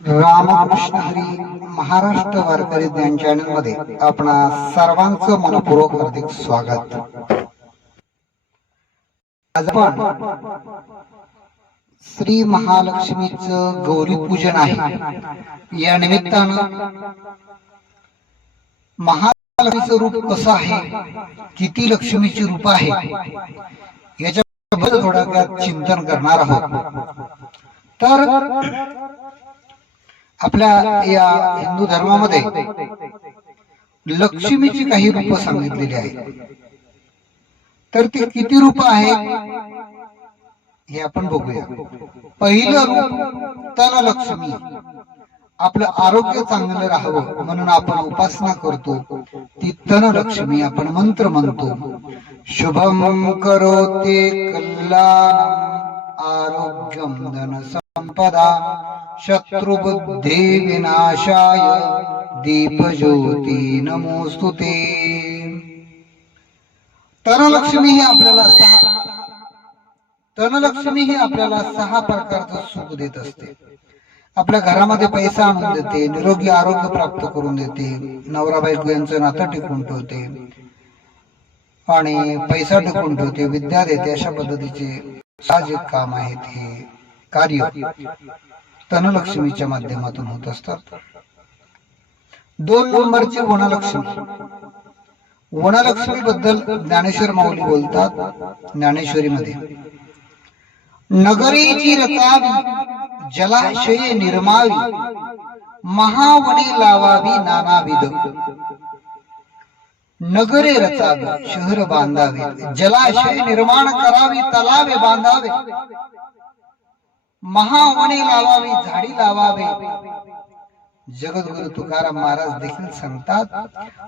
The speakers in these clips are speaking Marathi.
रामकृष्ण हरी महाराष्ट्र वारकरी ज्ञान चॅनलमध्ये आपणा सर्वांचं मनपूर्वक हार्दिक स्वागत. आज आपण श्री महालक्ष्मीचं गौरी पूजन आहे. या निमित्तानं महालक्ष्मीचं रूप कसं आहे? किती लक्ष्मीचे रूप आहे? याच्याबद्दल थोडक्यात चिंतन करणार आहोत. तर आपल्या या हिंदू धर्मामध्ये लक्ष्मीची काही रूप सांगितलेली आहेत. तर ती किती रूप आहेत हे आपण बघूया. पहिलं रूप तन लक्ष्मी आपलं आरोग्य चांगलं राहावं म्हणून आपण उपासना करतो. ती तन लक्ष्मी आपण मंत्र म्हणतो. शुभम करोते कल्याण आरोग्यम धन संपदा शत्रुबुद्धी विनाशाय दीपज्योती नमोस्तुते तनलक्ष्मी ही आपल्याला सहा तनलक्ष्मी ही आपल्याला सहा प्रकारचं सुख देत असते. आपल्या घरामध्ये पैसा आणून देते निरोगी आरोग्य प्राप्त करून देते नवरा बायको यांचं नातं टिकून ठेवते आणि पैसा टिकून ठेवते विद्या देते अशा पद्धतीचे साहजिक काम आहे हे. कार्य तनलक्ष्मीच्या माध्यमातून होत असतात. दोन नंबरची वनलक्ष्मी. वनलक्ष्मी बद्दल ज्ञानेश्वर माऊली बोलतात ज्ञानेश्वरीमध्ये. नगरीची रचावी जलाशये निर्मावी महावने लावावी नानाविध. नगरे रचावी शहर बांधावे जलाशय निर्माण करावी तलावे बांधावे. महावने लावावी झाडी लावावे. जगद्गुरु तुकाराम महाराज देखील सांगतात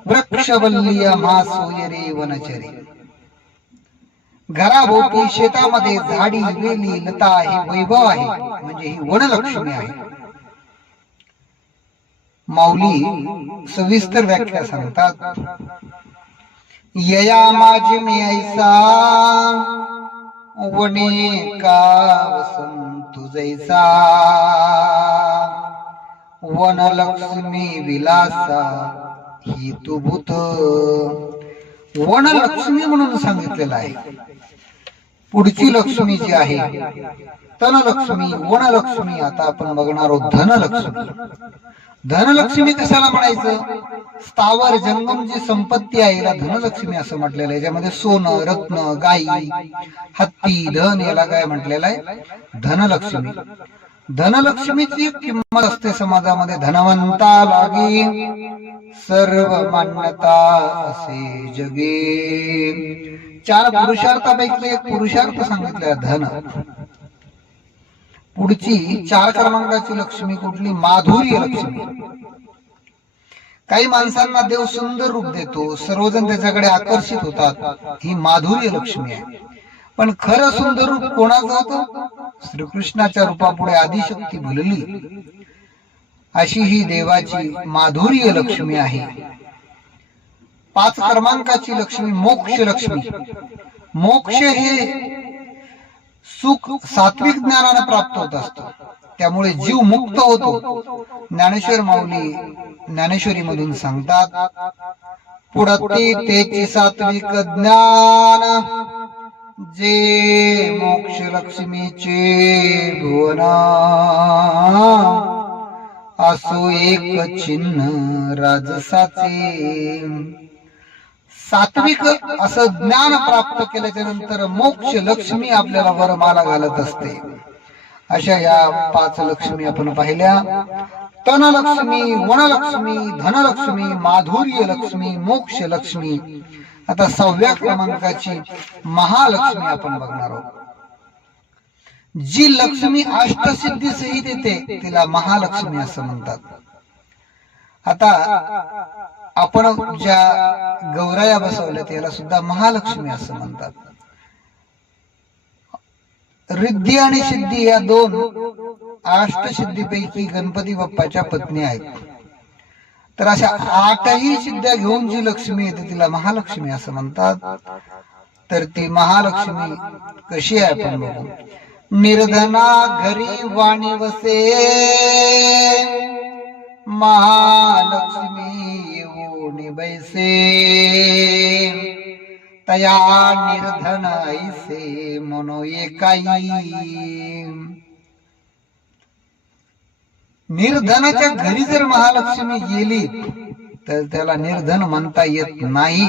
वृक्षवल्लीय मा सोयरे वनचरे. घराभोवती शेतामध्ये झाडी वेली लता हे वैभव आहे म्हणजे ही वनलक्ष्मी आहे. माऊली सविस्तर व्याख्या सांगतात यया माझी मी ऐसा वने का वसंत जैसा वनलक्ष्मी विलासा ही तू भूत. वनलक्ष्मी म्हणून सांगितलेलं आहे. पुढची लक्ष्मी जी आहे तनलक्ष्मी वनलक्ष्मी आता आपण बघणार आहोत धनलक्ष्मी. धनलक्ष्मी कशाला म्हणायचं? स्थावर जंगम जी संपत्ती आहे याला धनलक्ष्मी असं म्हटलेलं आहे. ज्यामध्ये सोनं रत्न गाई हत्ती धन याला काय म्हटलेलं आहे? धनलक्ष्मी. धनलक्ष्मीची किंमत असते समाजामध्ये धनवंता लागे सर्व मान्यता असे जगे. चार पुरुषार्थापैकी एक पुरुषार्थ सांगितले धन. पुढची चार क्रमांकाची लक्ष्मी कुठली? माधुर्य लक्ष्मी. काही माणसांना देव सुंदर रूप देतो सर्वजण त्याच्याकडे आकर्षित होतात ही माधुर्य लक्ष्मी आहे. पण खरं सुंदर रूप कोणाचं होतं? श्रीकृष्णाच्या रूपापुढे आदिशक्ती भुलली. अशी ही देवाची माधुर्य लक्ष्मी आहे. पाच क्रमांकाची लक्ष्मी मोक्ष लक्ष्मी. मोक्ष हे सुख सात्विक ज्ञानानं प्राप्त होत असतं. त्यामुळे जीव मुक्त होतो. ज्ञानेश्वर माऊली ज्ञानेश्वरी मधून सांगतात पुढती तेची सात्विक ज्ञान जे मोक्ष लक्ष्मीचे भुवना असो एक चिन्ह राजसाचे. सात्विक असं ज्ञान प्राप्त केल्याच्यानंतर मोक्ष लक्ष्मी आपल्याला वरमाला घालत असते. अशा या पाच लक्ष्मी आपण पाहिल्या. तनलक्ष्मी वनलक्ष्मी धनलक्ष्मी माधुर्य लक्ष्मी मोक्ष लक्ष्मी आता सहाव्या क्रमांकाची महालक्ष्मी आपण बघणार आहोत. जी लक्ष्मी अष्टसिद्धी सहित येते तिला महालक्ष्मी असं म्हणतात. आता आपण ज्या गौराया बसवल्या त्याला सुद्धा महालक्ष्मी असं म्हणतात. रिद्धी आणि सिद्धी या दोन अष्टसिद्धीपैकी गणपती बाप्पाच्या पत्नी आहेत. तर अशा आठही सिद्ध्या घेऊन जी लक्ष्मी येते तिला महालक्ष्मी असं म्हणतात. तर ती महालक्ष्मी कशी आहे आपण बघू. निर्धना घरी वाणी वसे महालक्ष्मी बैसे तया निर्धन ऐसे मनो एकाई। निर्धनाच्या घरी जर महालक्ष्मी गेली तर त्याला निर्धन म्हणता येत नाही.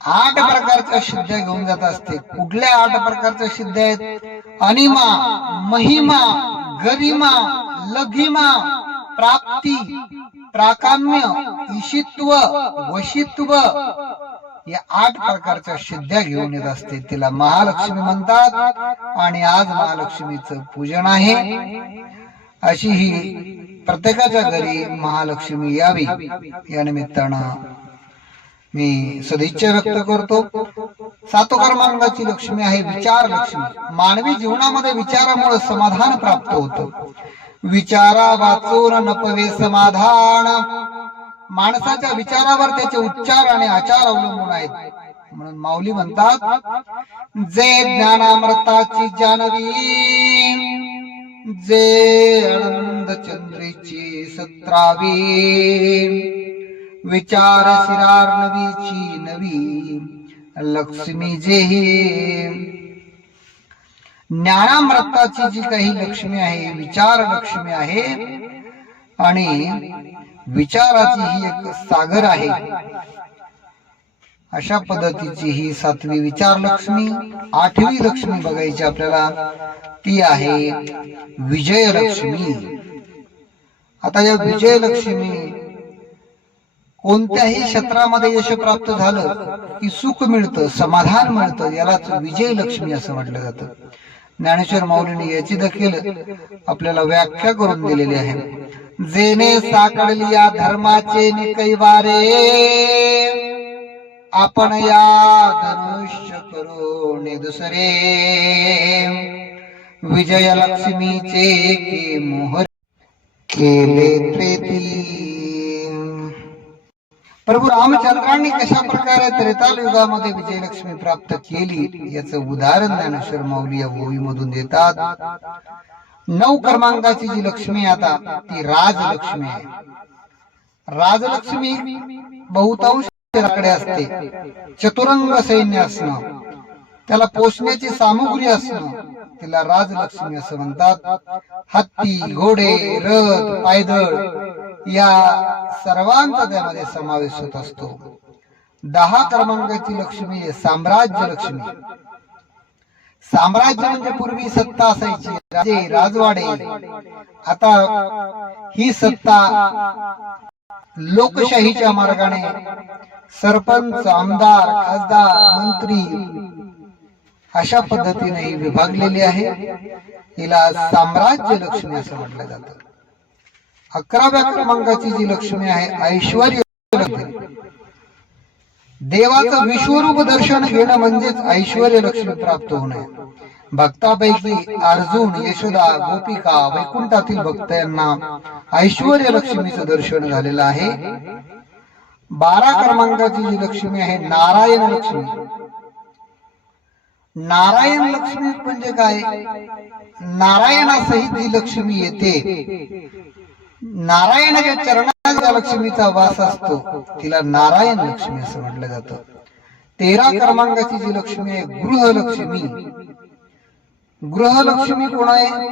आठ प्रकारच्या सिद्ध्या घेऊन जात असते. कुठल्या आठ प्रकारच्या सिद्ध्या आहेत? अनिमा महिमा गरिमा लघिमा प्राप्ती प्राकाम्य ईशित्व वशित्व या आठ प्रकारच्या सिद्ध्या घेऊन येत असते. तिला महालक्ष्मी म्हणतात आणि आज महालक्ष्मीचं पूजन आहे. अशी ही प्रत्येकाच्या घरी महालक्ष्मी यावी या निमित्तानं मी सदिच्छा व्यक्त करतो. सातो कर्मांगाची लक्ष्मी आहे विचार लक्ष्मी. मानवी जीवनामध्ये विचारामुळे समाधान प्राप्त होत. विचारा वाचून नपवे समाधान. माणसाच्या विचारावर त्याचे उच्चार आणि आचार अवलंबून आहेत. म्हणून माऊली म्हणतात जे ज्ञानामृताची जानवी जे आनंद चंद्रीची सत्रावी विचार शिरार नवीची नवी लक्ष्मी जे ज्ञानामृताची जी काही लक्ष्मी आहे विचार लक्ष्मी आहे आणि विचाराची ही एक सागर आहे अशा पद्धतीची ही सातवी विचार लक्ष्मी आठवी लक्ष्मी बघायची आपल्याला ती आहे विजयलक्ष्मी. आता या विजयलक्ष्मी कोणत्याही क्षेत्रामध्ये यश प्राप्त झालं की सुख मिळतं समाधान मिळतं यालाच विजयलक्ष्मी असं म्हटलं जातं. ज्ञानेश्वर माऊलीने याची देखील आपल्याला व्याख्या करून दिलेली आहे. जेने साकडली या धर्माचे निकैवारे आपण या धनुष्य करून दुसरे. विजयलक्ष्मीचे के मोहर केले प्रेती? प्रभू रामचंद्रांनी कशा प्रकारे त्रेताल युगामध्ये विजयलक्ष्मी प्राप्त केली याचं उदाहरण ज्ञानेश्वर माऊली या ओवीमधून देतात. नऊ क्रमांकाची जी लक्ष्मी आता ती राजलक्ष्मी आहे. राजलक्ष्मी बहुतांश असते. चतुरंग सैन्य असणं त्याला पोचण्याची सामुग्री असणं तिला राजलक्ष्मी असं म्हणतात. हत्ती घोडे रथ पायदळ या सर्वांचा त्यामध्ये समावेश होत असतो. दहा क्रमांकाची लक्ष्मी आहे साम्राज्य लक्ष्मी. साम्राज्य म्हणजे पूर्वी सत्ता असायची. राजे राजवाडे. आता ही सत्ता लोकशाहीच्या मार्गाने सरपंच आमदार खासदार मंत्री अशा पद्धतीने ही विभागलेली आहे. हिला साम्राज्य लक्ष्मी असं म्हटलं जातं. अकराव्या क्रमांकाची जी लक्ष्मी आहे ऐश्वर देवाचं विश्वरूप दर्शन घेणं म्हणजेच ऐश्वर लक्ष्मी प्राप्त होणे भक्तापैकी अर्जुन यशोदा गोपिका वैकुंठातील भक्त यांना ऐश्वर लक्ष्मीचं दर्शन झालेलं आहे. बारा क्रमांकाची जी लक्ष्मी आहे नारायण लक्ष्मी. नारायण लक्ष्मी म्हणजे काय? नारायणासहित जी लक्ष्मी येते. नारायणाच्या चरणाचा लक्ष्मीचा वास असतो. तिला नारायण लक्ष्मी असं म्हटलं जात. तेरा क्रमांकाची जी लक्ष्मी आहे गृहलक्ष्मी. गृहलक्ष्मी कोण आहे?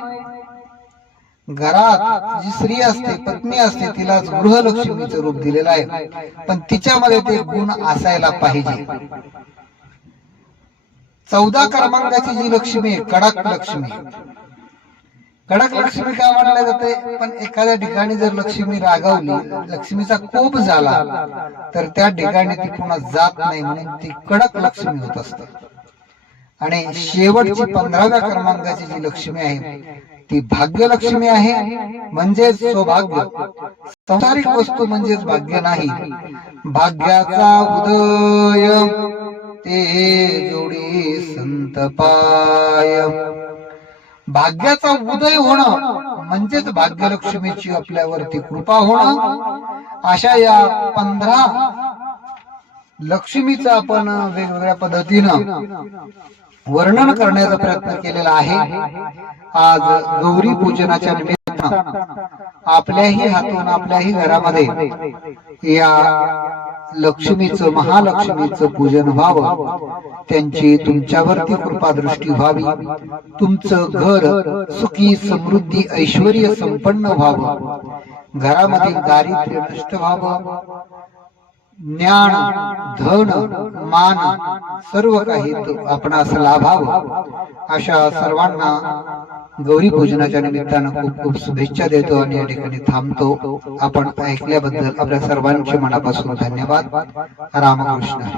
घरात जी स्त्री असते पत्नी असते तिलाच गृहलक्ष्मीचं रूप दिलेलं आहे. पण तिच्यामध्ये ते गुण असायला पाहिजे. चौदा क्रमांकाची जी लक्ष्मी आहे कडक लक्ष्मी. कडक लक्ष्मी काय म्हटलं जाते पण एखाद्या ठिकाणी जर लक्ष्मी रागावली लक्ष्मीचा कोप झाला तर त्या ठिकाणी ती पुन्हा जात नाही म्हणून ती कडक लक्ष्मी होत असत. आणि शेवटची पंधराव्या क्रमांकाची जी लक्ष्मी आहे ती भाग्यलक्ष्मी आहे. म्हणजेच सौभाग्य. संसारिक वस्तू म्हणजेच भाग्य नाही. भाग्याचा उदय. ते जोडी संत पाय. भाग्याचा उदय होणं म्हणजेच भाग्यलक्ष्मीची आपल्यावरती कृपा होणं. अशा या पंधरा लक्ष्मीचं आपण वेगवेगळ्या पद्धतीनं वर्णन करण्याचा प्रयत्न केलेला आहे. आज गौरी पूजनाच्या असताना आपल्याही हातून आपल्याही घरामध्ये या लक्ष्मीचं महालक्ष्मीचं पूजन व्हावं त्यांची तुमच्यावरती कृपादृष्टी व्हावी तुमचं घर सुखी समृद्धी ऐश्वर संपन्न व्हावं घरामधील दारिद्र्य नष्ट व्हावं ज्ञान धन मान सर्व काही आपणास लाभावं. अशा सर्वांना गौरी पूजनाच्या निमित्तानं खूप खूप शुभेच्छा देतो आणि या ठिकाणी थांबतो. आपण ऐकल्याबद्दल आपल्या सर्वांचे मनापासून धन्यवाद. रामकृष्ण.